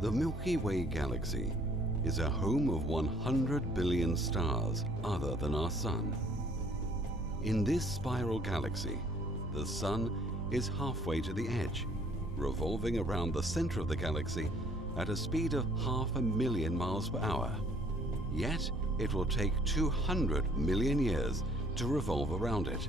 The Milky Way galaxy is a home of 100 billion stars other than our Sun. In this spiral galaxy, the Sun is halfway to the edge, revolving around the center of the galaxy at a speed of 500,000 miles per hour. Yet, it will take 200 million years to revolve around it.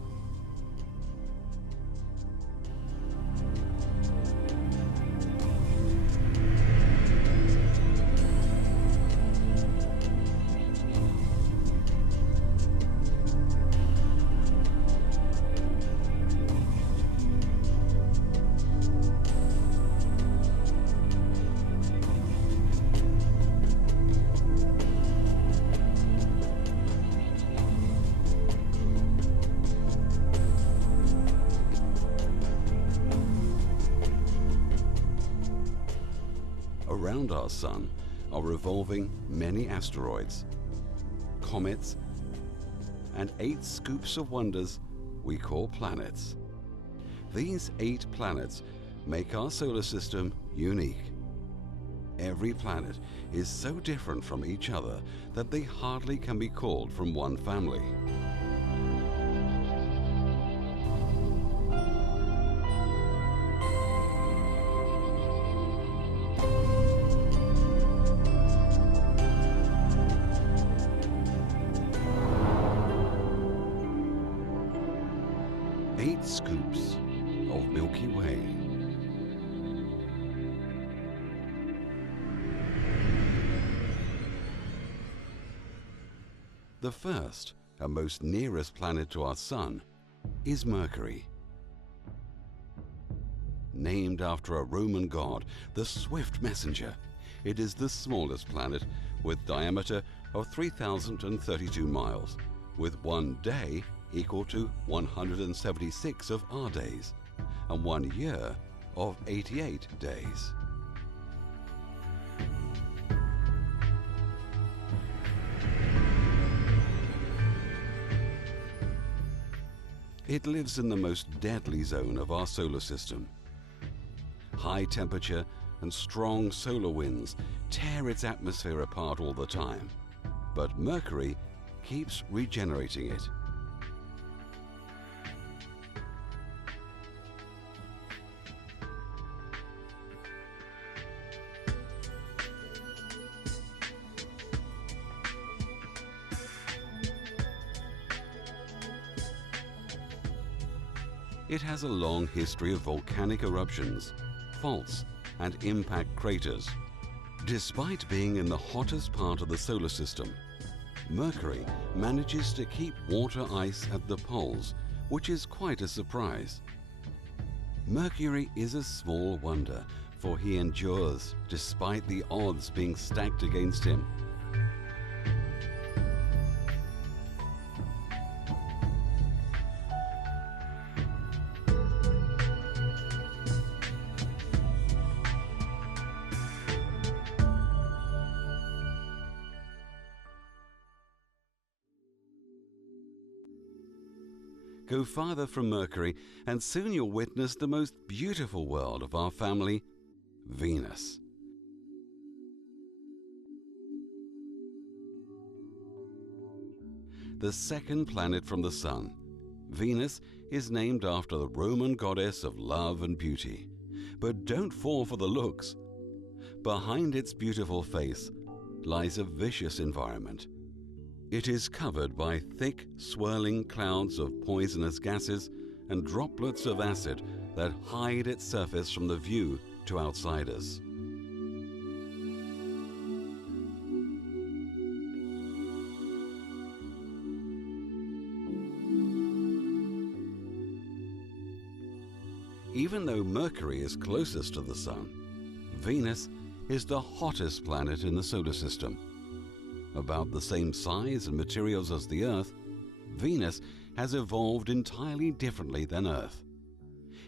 Around our Sun are revolving many asteroids, comets, and 8 scoops of wonders we call planets. These 8 planets make our solar system unique. Every planet is so different from each other that they hardly can be called from one family. Eight scoops of Milky Way. The first and most nearest planet to our Sun is Mercury. Named after a Roman god, the swift messenger, it is the smallest planet with diameter of 3,032 miles, with one day equal to 176 of our days, and 1 year of 88 days. It lives in the most deadly zone of our solar system. High temperature and strong solar winds tear its atmosphere apart all the time, but Mercury keeps regenerating it. It has a long history of volcanic eruptions, faults, and impact craters. Despite being in the hottest part of the solar system, Mercury manages to keep water ice at the poles, which is quite a surprise. Mercury is a small wonder, for he endures despite the odds being stacked against him. Go farther from Mercury, and soon you'll witness the most beautiful world of our family, Venus. The second planet from the Sun, Venus is named after the Roman goddess of love and beauty. But don't fall for the looks. Behind its beautiful face lies a vicious environment. It is covered by thick, swirling clouds of poisonous gases and droplets of acid that hide its surface from the view to outsiders. Even though Mercury is closest to the Sun, Venus is the hottest planet in the solar system. About the same size and materials as the Earth, Venus has evolved entirely differently than Earth.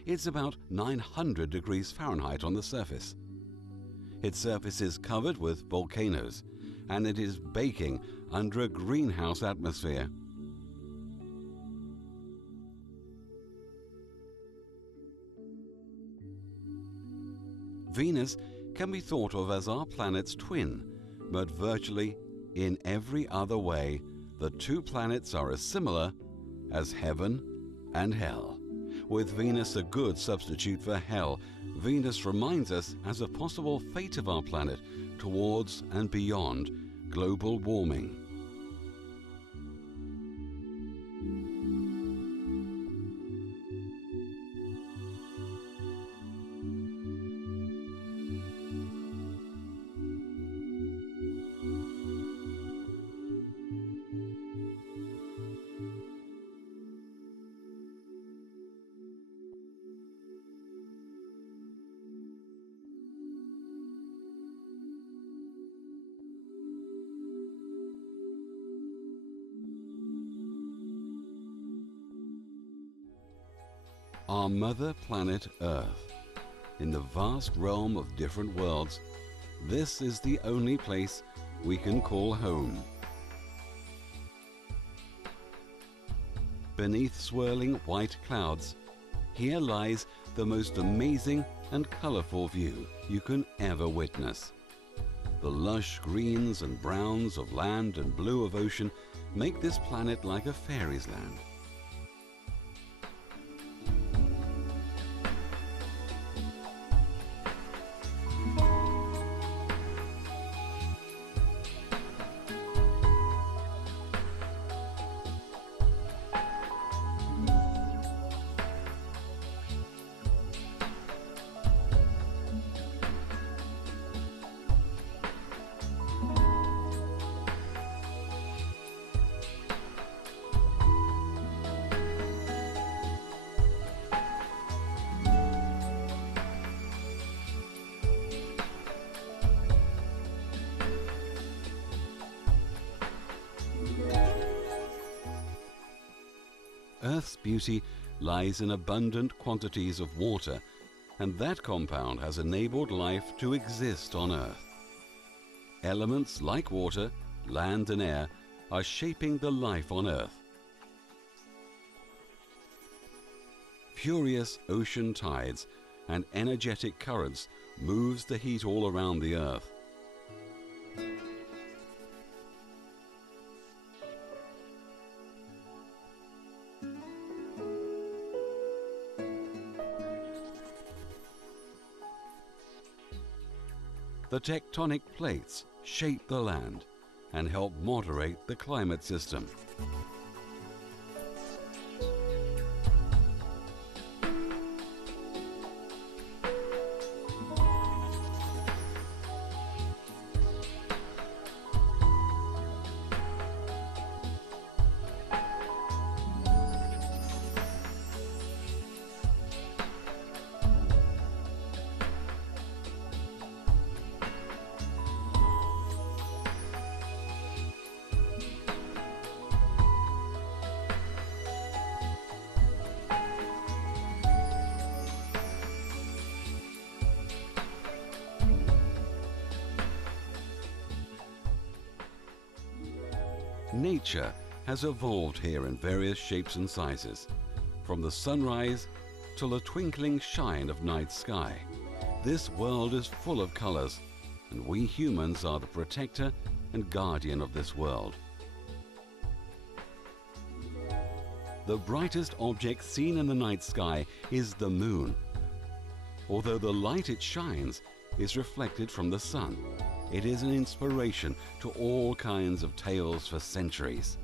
It's about 900 degrees Fahrenheit on the surface. Its surface is covered with volcanoes, and it is baking under a greenhouse atmosphere. Venus can be thought of as our planet's twin, but virtually in every other way, the two planets are as similar as heaven and hell. With Venus a good substitute for hell, Venus reminds us as a possible fate of our planet towards and beyond global warming. Our mother planet Earth. In the vast realm of different worlds, this is the only place we can call home. Beneath swirling white clouds, here lies the most amazing and colorful view you can ever witness. The lush greens and browns of land and blue of ocean make this planet like a fairy's land. Earth's beauty lies in abundant quantities of water, and that compound has enabled life to exist on Earth. Elements like water, land and air are shaping the life on Earth. Furious ocean tides and energetic currents moves the heat all around the Earth. The tectonic plates shape the land and help moderate the climate system. Nature has evolved here in various shapes and sizes, from the sunrise to the twinkling shine of night sky. This world is full of colors, and we humans are the protector and guardian of this world. The brightest object seen in the night sky is the moon. Although the light it shines is reflected from the sun, it is an inspiration to all kinds of tales for centuries.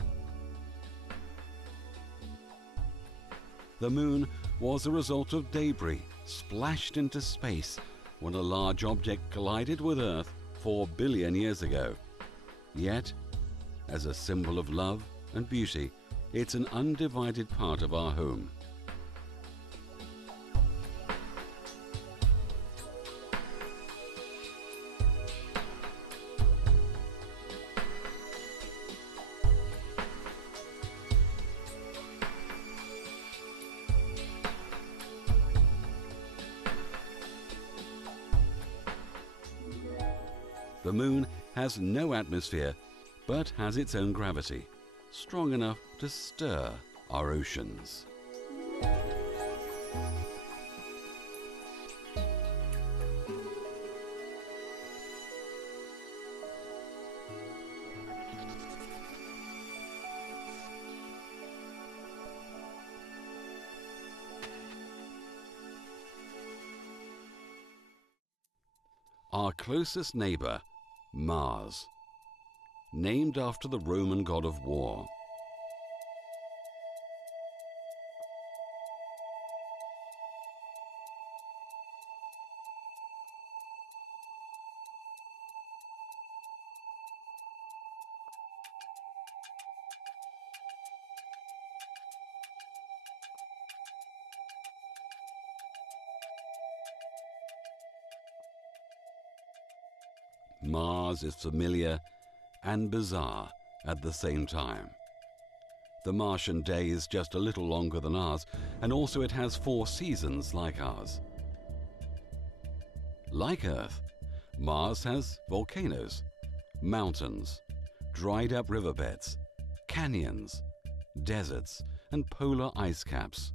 The moon was a result of debris splashed into space when a large object collided with Earth 4 billion years ago. Yet, as a symbol of love and beauty, it's an undivided part of our home. The moon has no atmosphere, but has its own gravity, strong enough to stir our oceans. our closest neighbor, Mars, named after the Roman god of war. Mars is familiar and bizarre at the same time. The Martian day is just a little longer than ours, and also it has 4 seasons like ours. Like Earth, Mars has volcanoes, mountains, dried up riverbeds, canyons, deserts, and polar ice caps.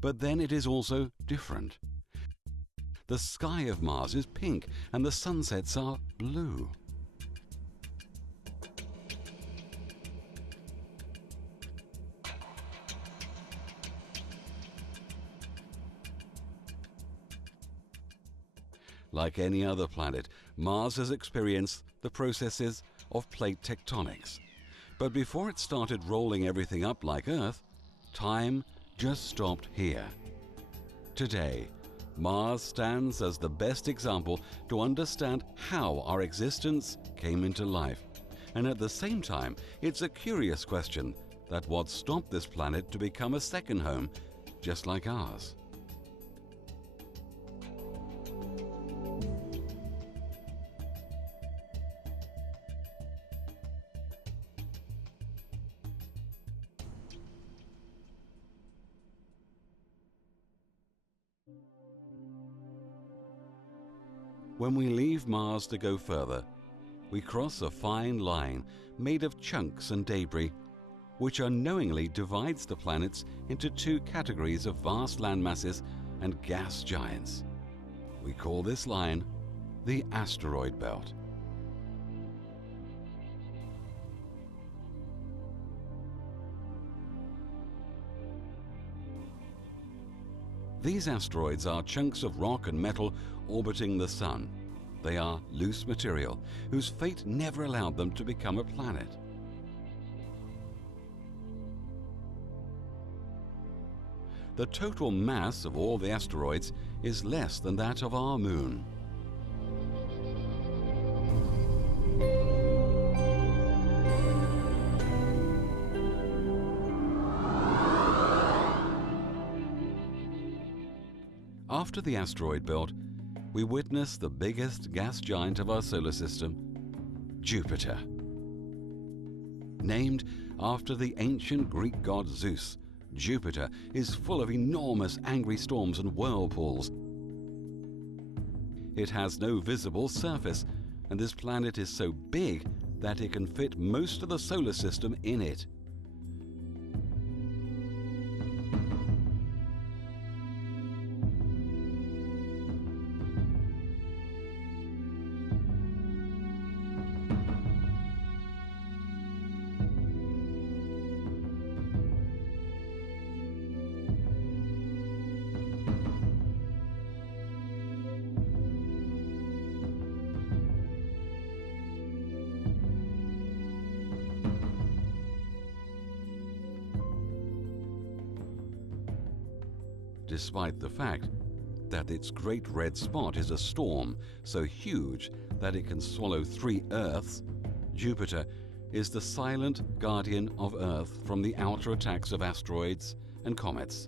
But then it is also different. The sky of Mars is pink and the sunsets are blue. Like any other planet, Mars has experienced the processes of plate tectonics. But before it started rolling everything up like Earth, time just stopped here. Today, Mars stands as the best example to understand how our existence came into life. And at the same time, it's a curious question that what stopped this planet to become a second home, just like ours. When we leave Mars to go further, we cross a fine line made of chunks and debris, which unknowingly divides the planets into 2 categories of vast landmasses and gas giants. We call this line the asteroid belt. These asteroids are chunks of rock and metal orbiting the Sun. They are loose material whose fate never allowed them to become a planet. The total mass of all the asteroids is less than that of our Moon. After the asteroid belt, we witness the biggest gas giant of our solar system, Jupiter. Named after the ancient Greek god Zeus, Jupiter is full of enormous angry storms and whirlpools. It has no visible surface, and this planet is so big that it can fit most of the solar system in it. Despite the fact that its great red spot is a storm so huge that it can swallow 3 Earths, Jupiter is the silent guardian of Earth from the outer attacks of asteroids and comets.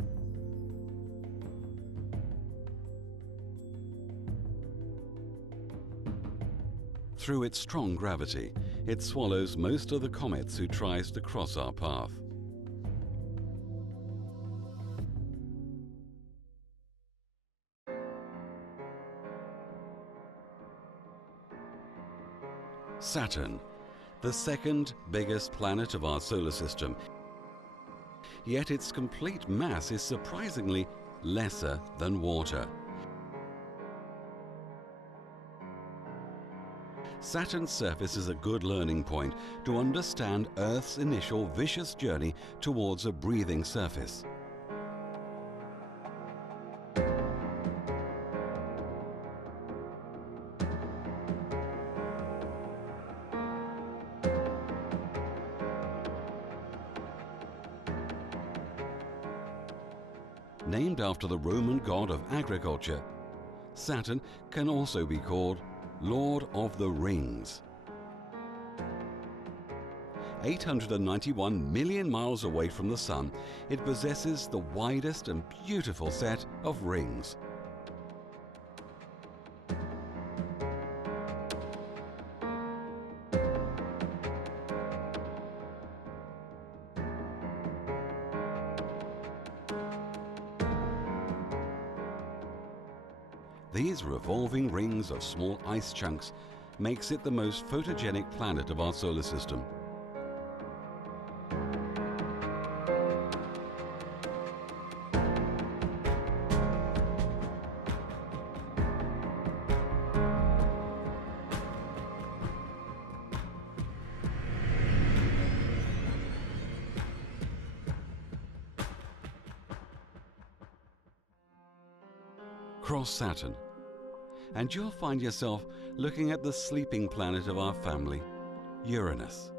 Through its strong gravity, it swallows most of the comets who tries to cross our path. Saturn, the second biggest planet of our solar system, yet its complete mass is surprisingly lesser than water. Saturn's surface is a good learning point to understand Earth's initial vicious journey towards a breathing surface. named after the Roman god of agriculture, Saturn can also be called Lord of the Rings. 891 million miles away from the Sun, it possesses the widest and beautiful set of rings. These revolving rings of small ice chunks makes it the most photogenic planet of our solar system. Cross Saturn, and you'll find yourself looking at the sleeping planet of our family, Uranus.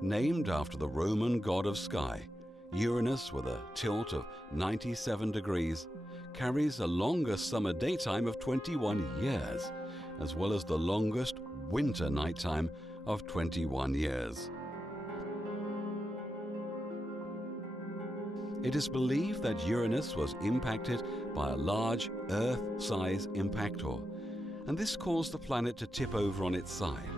Named after the Roman god of sky, Uranus, with a tilt of 97 degrees, carries a longest summer daytime of 21 years, as well as the longest winter nighttime of 21 years. It is believed that Uranus was impacted by a large Earth-size impactor, and this caused the planet to tip over on its side.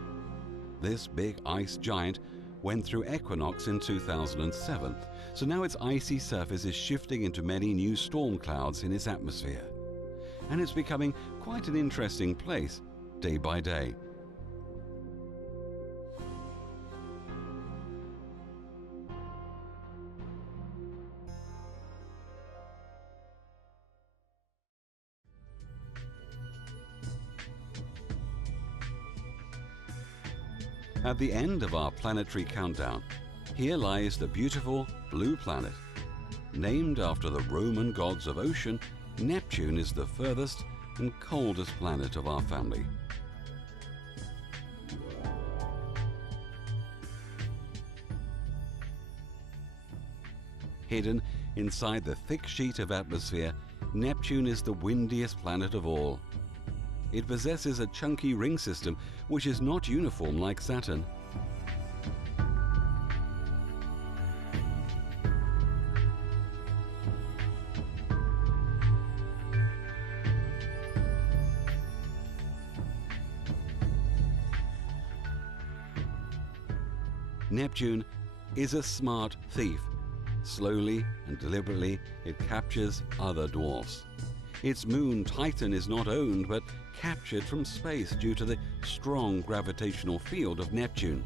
This big ice giant went through equinox in 2007, so now its icy surface is shifting into many new storm clouds in its atmosphere. And it's becoming quite an interesting place day by day. At the end of our planetary countdown, here lies the beautiful blue planet. Named after the Roman gods of ocean, Neptune is the furthest and coldest planet of our family. Hidden inside the thick sheet of atmosphere, Neptune is the windiest planet of all. It possesses a chunky ring system which is not uniform like Saturn. Neptune is a smart thief. Slowly and deliberately, it captures other dwarfs. Its moon Titan is not owned but captured from space due to the strong gravitational field of Neptune.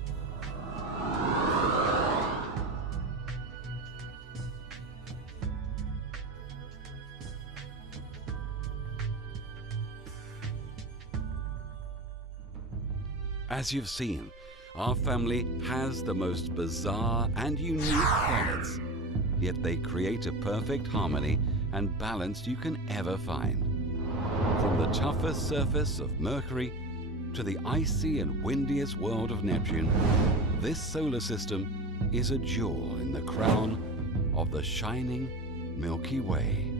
As you've seen, our family has the most bizarre and unique planets, yet they create a perfect harmony and balance you can ever find. From the toughest surface of Mercury to the icy and windiest world of Neptune, this solar system is a jewel in the crown of the shining Milky Way.